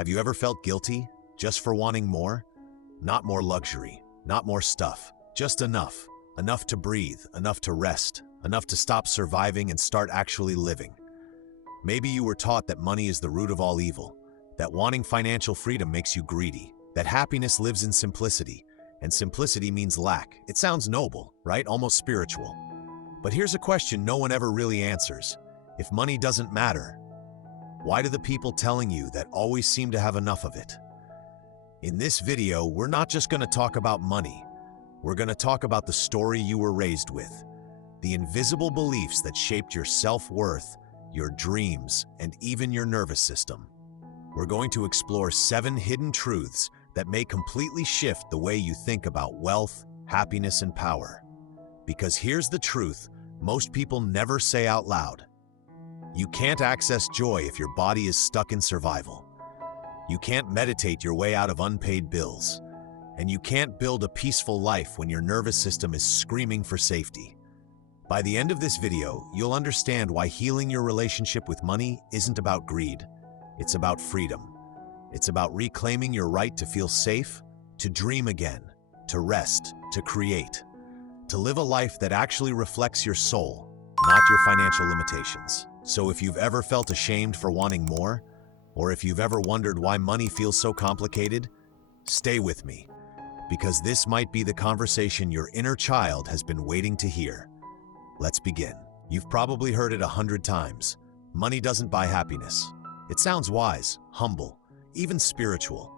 Have you ever felt guilty just for wanting more? Not more luxury, not more stuff, just enough. Enough to breathe, enough to rest, enough to stop surviving and start actually living. Maybe you were taught that money is the root of all evil, that wanting financial freedom makes you greedy, that happiness lives in simplicity, and simplicity means lack. It sounds noble, right? Almost spiritual. But here's a question no one ever really answers. If money doesn't matter, why do the people telling you that always seem to have enough of it? In this video, we're not just going to talk about money. We're going to talk about the story you were raised with, the invisible beliefs that shaped your self-worth, your dreams, and even your nervous system. We're going to explore 7 hidden truths that may completely shift the way you think about wealth, happiness, and power. Because here's the truth most people never say out loud. You can't access joy if your body is stuck in survival. You can't meditate your way out of unpaid bills. And you can't build a peaceful life when your nervous system is screaming for safety. By the end of this video, you'll understand why healing your relationship with money isn't about greed. It's about freedom. It's about reclaiming your right to feel safe, to dream again, to rest, to create, to live a life that actually reflects your soul, not your financial limitations. So if you've ever felt ashamed for wanting more, or if you've ever wondered why money feels so complicated, stay with me, because this might be the conversation your inner child has been waiting to hear. Let's begin. You've probably heard it 100 times. Money doesn't buy happiness. It sounds wise, humble, even spiritual,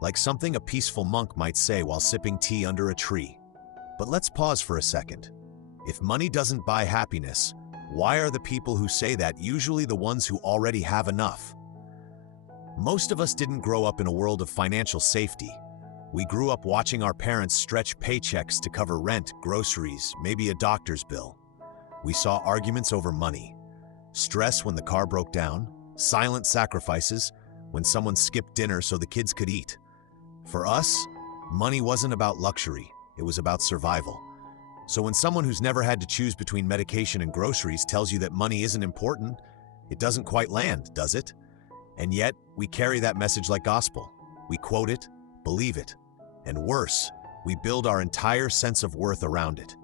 like something a peaceful monk might say while sipping tea under a tree. But let's pause for a second. If money doesn't buy happiness, why are the people who say that usually the ones who already have enough? Most of us didn't grow up in a world of financial safety. We grew up watching our parents stretch paychecks to cover rent, groceries, maybe a doctor's bill. We saw arguments over money, stress when the car broke down, silent sacrifices when someone skipped dinner so the kids could eat. For us, money wasn't about luxury, it was about survival. So when someone who's never had to choose between medication and groceries tells you that money isn't important, it doesn't quite land, does it? And yet, we carry that message like gospel. We quote it, believe it, and worse, we build our entire sense of worth around it.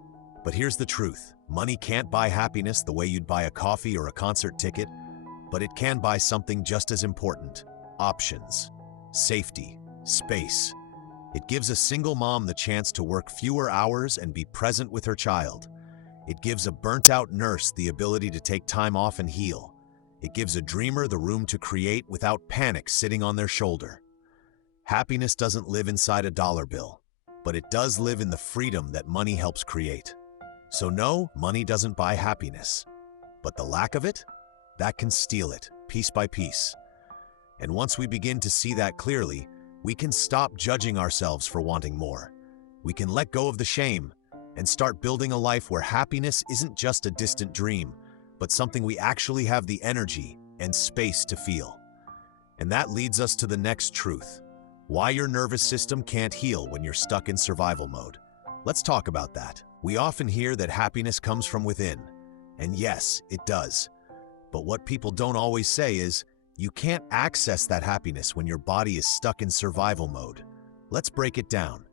But here's the truth. Money can't buy happiness the way you'd buy a coffee or a concert ticket, but it can buy something just as important: options, safety, space. It gives a single mom the chance to work fewer hours and be present with her child. It gives a burnt-out nurse the ability to take time off and heal. It gives a dreamer the room to create without panic sitting on their shoulder. Happiness doesn't live inside a dollar bill, but it does live in the freedom that money helps create. So no, money doesn't buy happiness. But the lack of it? That can steal it, piece by piece. And once we begin to see that clearly, we can stop judging ourselves for wanting more. We can let go of the shame and start building a life where happiness isn't just a distant dream, but something we actually have the energy and space to feel. And that leads us to the next truth: why your nervous system can't heal when you're stuck in survival mode. Let's talk about that. We often hear that happiness comes from within. And yes, it does. But what people don't always say is, you can't access that happiness when your body is stuck in survival mode. Let's break it down.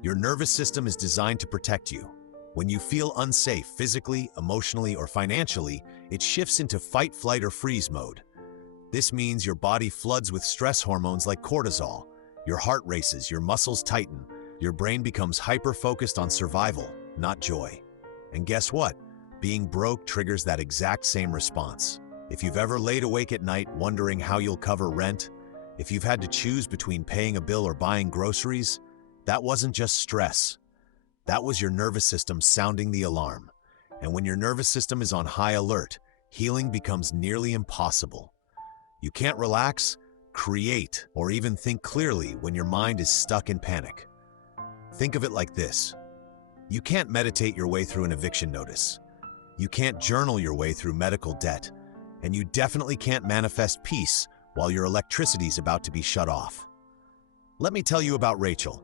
Your nervous system is designed to protect you. When you feel unsafe physically, emotionally, or financially, it shifts into fight, flight, or freeze mode. This means your body floods with stress hormones like cortisol. Your heart races, your muscles tighten, your brain becomes hyper-focused on survival, not joy. And guess what? Being broke triggers that exact same response. If you've ever laid awake at night wondering how you'll cover rent, if you've had to choose between paying a bill or buying groceries, that wasn't just stress. That was your nervous system sounding the alarm. And when your nervous system is on high alert, healing becomes nearly impossible. You can't relax, create, or even think clearly when your mind is stuck in panic. Think of it like this. You can't meditate your way through an eviction notice. You can't journal your way through medical debt. And you definitely can't manifest peace while your electricity's about to be shut off. Let me tell you about Rachel,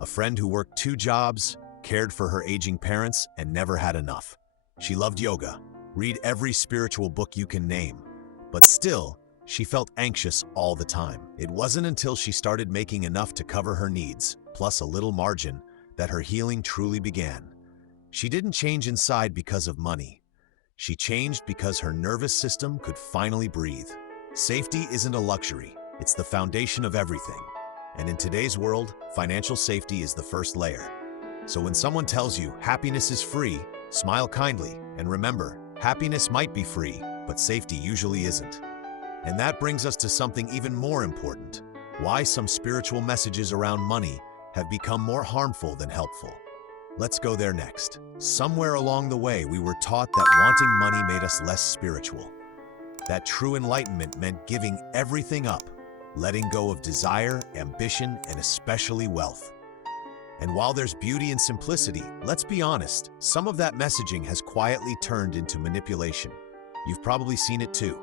a friend who worked 2 jobs, cared for her aging parents, and never had enough. She loved yoga, read every spiritual book you can name, but still, She felt anxious all the time. It wasn't until she started making enough to cover her needs, plus a little margin, that her healing truly began. She didn't change inside because of money. She changed because her nervous system could finally breathe. Safety isn't a luxury, it's the foundation of everything. And in today's world, financial safety is the first layer. So when someone tells you happiness is free, smile kindly, and remember, happiness might be free, but safety usually isn't. And that brings us to something even more important: why some spiritual messages around money have become more harmful than helpful. Let's go there next. Somewhere along the way, we were taught that wanting money made us less spiritual. That true enlightenment meant giving everything up, letting go of desire, ambition, and especially wealth. And while there's beauty in simplicity, let's be honest, some of that messaging has quietly turned into manipulation. You've probably seen it too.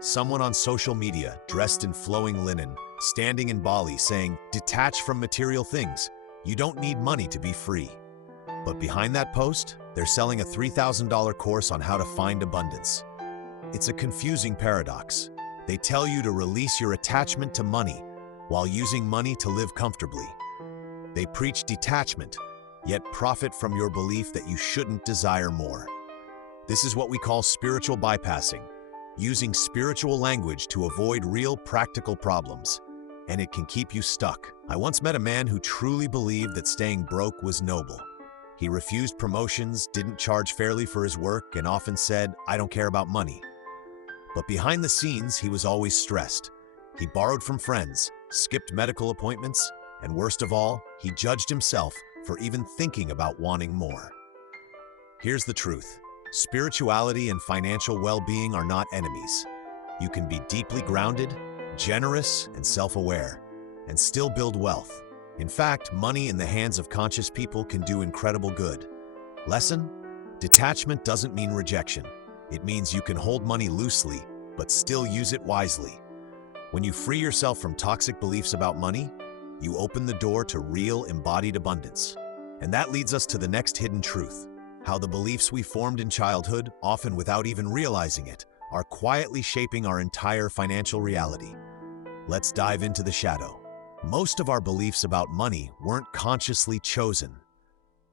Someone on social media, dressed in flowing linen, standing in Bali saying, "Detach from material things. You don't need money to be free." But behind that post, they're selling a $3,000 course on how to find abundance. It's a confusing paradox. They tell you to release your attachment to money while using money to live comfortably. They preach detachment, yet profit from your belief that you shouldn't desire more. This is what we call spiritual bypassing, using spiritual language to avoid real practical problems. And it can keep you stuck. I once met a man who truly believed that staying broke was noble. He refused promotions, didn't charge fairly for his work, and often said, "I don't care about money." But behind the scenes, he was always stressed. He borrowed from friends, skipped medical appointments, and worst of all, he judged himself for even thinking about wanting more. Here's the truth. Spirituality and financial well-being are not enemies. You can be deeply grounded, generous, and self-aware, and still build wealth. In fact, money in the hands of conscious people can do incredible good. Lesson? Detachment doesn't mean rejection. It means you can hold money loosely, but still use it wisely. When you free yourself from toxic beliefs about money, you open the door to real, embodied abundance. And that leads us to the next hidden truth: how the beliefs we formed in childhood, often without even realizing it, are quietly shaping our entire financial reality. Let's dive into the shadow. Most of our beliefs about money weren't consciously chosen.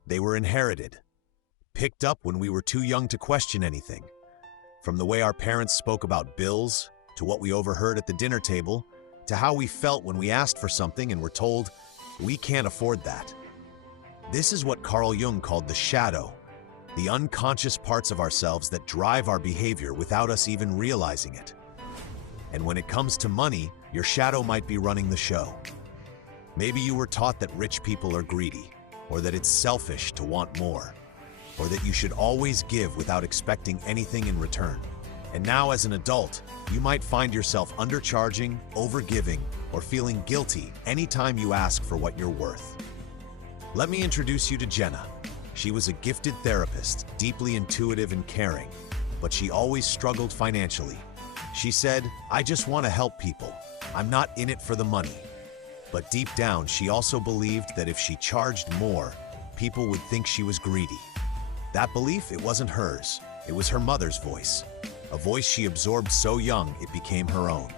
They were inherited, picked up when we were too young to question anything. From the way our parents spoke about bills, to what we overheard at the dinner table, to how we felt when we asked for something and were told, "We can't afford that." This is what Carl Jung called the shadow, the unconscious parts of ourselves that drive our behavior without us even realizing it. And when it comes to money, your shadow might be running the show. Maybe you were taught that rich people are greedy, or that it's selfish to want more, or that you should always give without expecting anything in return. And now as an adult, you might find yourself undercharging, overgiving, or feeling guilty anytime you ask for what you're worth. Let me introduce you to Jenna. She was a gifted therapist, deeply intuitive and caring, but she always struggled financially. She said, "I just want to help people. I'm not in it for the money." But deep down, she also believed that if she charged more, people would think she was greedy. That belief, it wasn't hers. It was her mother's voice, a voice she absorbed so young it became her own.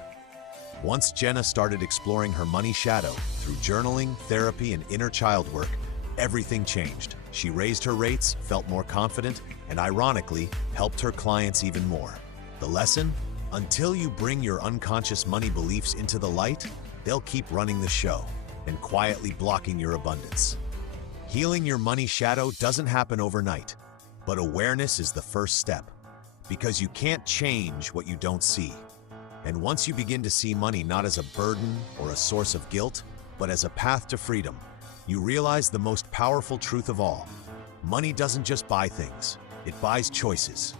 Once Jenna started exploring her money shadow through journaling, therapy, and inner child work, everything changed. She raised her rates, felt more confident, and ironically, helped her clients even more. The lesson? Until you bring your unconscious money beliefs into the light, they'll keep running the show and quietly blocking your abundance. Healing your money shadow doesn't happen overnight, but awareness is the first step, because you can't change what you don't see. And once you begin to see money not as a burden or a source of guilt, but as a path to freedom, you realize the most powerful truth of all. Money doesn't just buy things, it buys choices.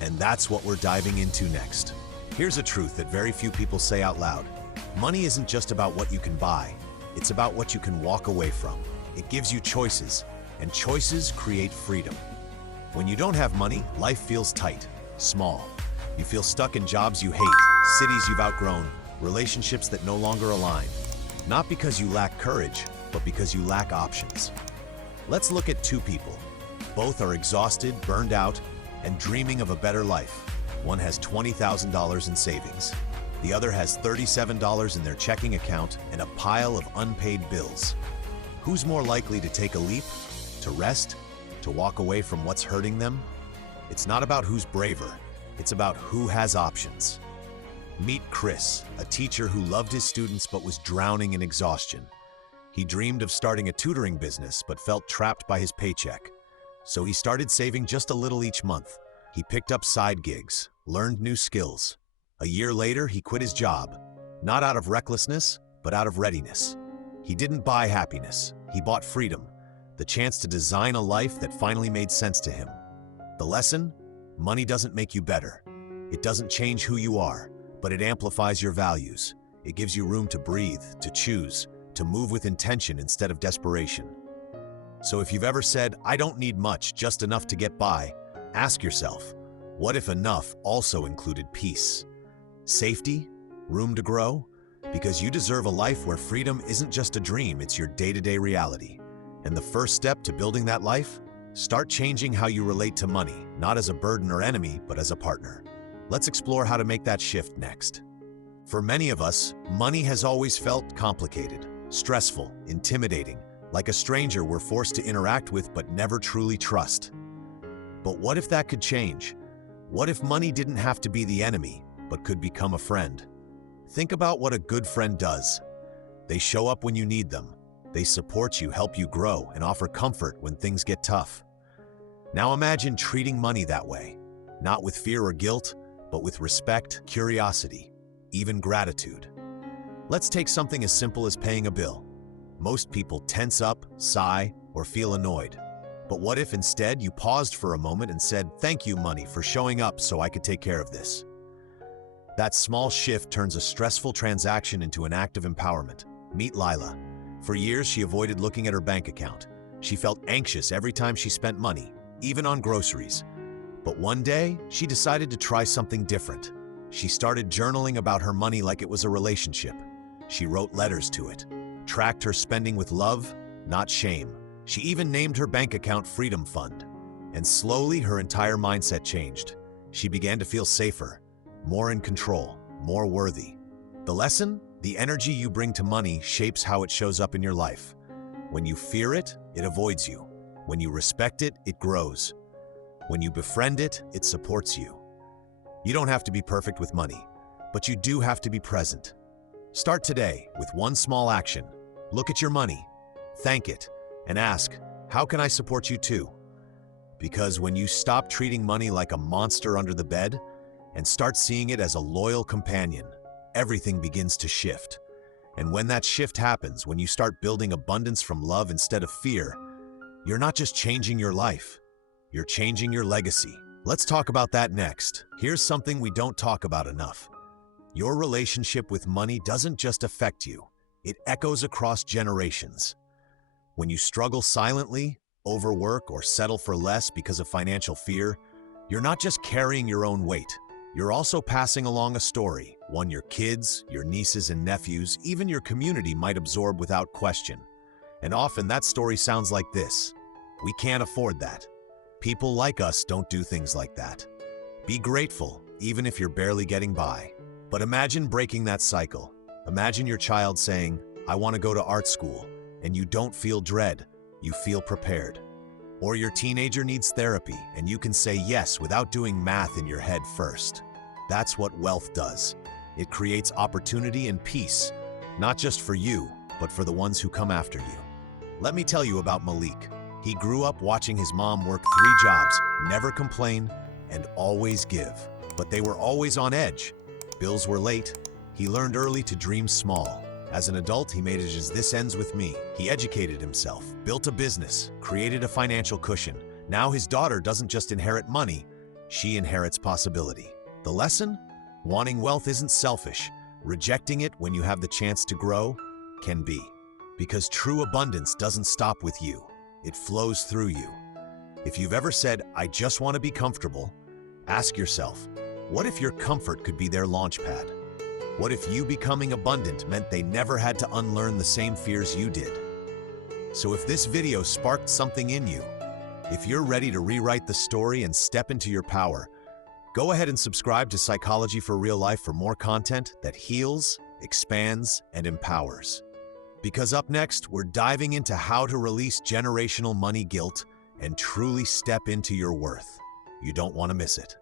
And that's what we're diving into next. Here's a truth that very few people say out loud. Money isn't just about what you can buy, it's about what you can walk away from. It gives you choices, and choices create freedom. When you don't have money, life feels tight, small. You feel stuck in jobs you hate, cities you've outgrown, relationships that no longer align. Not because you lack courage, but because you lack options. Let's look at two people. Both are exhausted, burned out, and dreaming of a better life. One has $20,000 in savings. The other has $37 in their checking account and a pile of unpaid bills. Who's more likely to take a leap, to rest, to walk away from what's hurting them? It's not about who's braver, it's about who has options. Meet Chris, a teacher who loved his students but was drowning in exhaustion. He dreamed of starting a tutoring business but felt trapped by his paycheck. So he started saving just a little each month. He picked up side gigs, learned new skills. A year later, he quit his job, not out of recklessness, but out of readiness. He didn't buy happiness, he bought freedom, the chance to design a life that finally made sense to him. The lesson? Money doesn't make you better. It doesn't change who you are, but it amplifies your values. It gives you room to breathe, to choose, to move with intention instead of desperation. So if you've ever said, "I don't need much, just enough to get by," ask yourself, what if enough also included peace? Safety? Room to grow? Because you deserve a life where freedom isn't just a dream, it's your day-to-day reality. And the first step to building that life? Start changing how you relate to money, not as a burden or enemy, but as a partner. Let's explore how to make that shift next. For many of us, money has always felt complicated, stressful, intimidating, like a stranger we're forced to interact with but never truly trust. But what if that could change? What if money didn't have to be the enemy, but could become a friend? Think about what a good friend does. They show up when you need them. They support you, help you grow, and offer comfort when things get tough. Now imagine treating money that way, not with fear or guilt, but with respect, curiosity, even gratitude. Let's take something as simple as paying a bill. Most people tense up, sigh, or feel annoyed. But what if instead you paused for a moment and said, "Thank you, money, for showing up so I could take care of this"? That small shift turns a stressful transaction into an act of empowerment. Meet Lila. For years, she avoided looking at her bank account. She felt anxious every time she spent money, even on groceries. But one day, she decided to try something different. She started journaling about her money like it was a relationship. She wrote letters to it, tracked her spending with love, not shame. She even named her bank account Freedom Fund. And slowly, her entire mindset changed. She began to feel safer, more in control, more worthy. The lesson? The energy you bring to money shapes how it shows up in your life. When you fear it, it avoids you. When you respect it, it grows. When you befriend it, it supports you. You don't have to be perfect with money, but you do have to be present. Start today with one small action. Look at your money, thank it, and ask, how can I support you too? Because when you stop treating money like a monster under the bed and start seeing it as a loyal companion, everything begins to shift. And when that shift happens, when you start building abundance from love instead of fear, you're not just changing your life, you're changing your legacy. Let's talk about that next. Here's something we don't talk about enough. Your relationship with money doesn't just affect you, it echoes across generations. When you struggle silently, overwork, or settle for less because of financial fear, you're not just carrying your own weight. You're also passing along a story, one your kids, your nieces and nephews, even your community might absorb without question. And often that story sounds like this: we can't afford that. People like us don't do things like that. Be grateful, even if you're barely getting by. But imagine breaking that cycle. Imagine your child saying, "I want to go to art school," and you don't feel dread, you feel prepared. Or your teenager needs therapy, and you can say yes without doing math in your head first. That's what wealth does. It creates opportunity and peace, not just for you, but for the ones who come after you. Let me tell you about Malik. He grew up watching his mom work 3 jobs, never complain, and always give. But they were always on edge. Bills were late. He learned early to dream small. As an adult, he made it as "this ends with me." He educated himself, built a business, created a financial cushion. Now his daughter doesn't just inherit money, she inherits possibility. The lesson? Wanting wealth isn't selfish. Rejecting it when you have the chance to grow can be. Because true abundance doesn't stop with you. It flows through you. If you've ever said, "I just want to be comfortable," ask yourself, what if your comfort could be their launchpad? What if you becoming abundant meant they never had to unlearn the same fears you did? So if this video sparked something in you, if you're ready to rewrite the story and step into your power, Go ahead and subscribe to Psychology for Real Life for more content that heals, expands, and empowers. Because up next, we're diving into how to release generational money guilt and truly step into your worth. You don't want to miss it.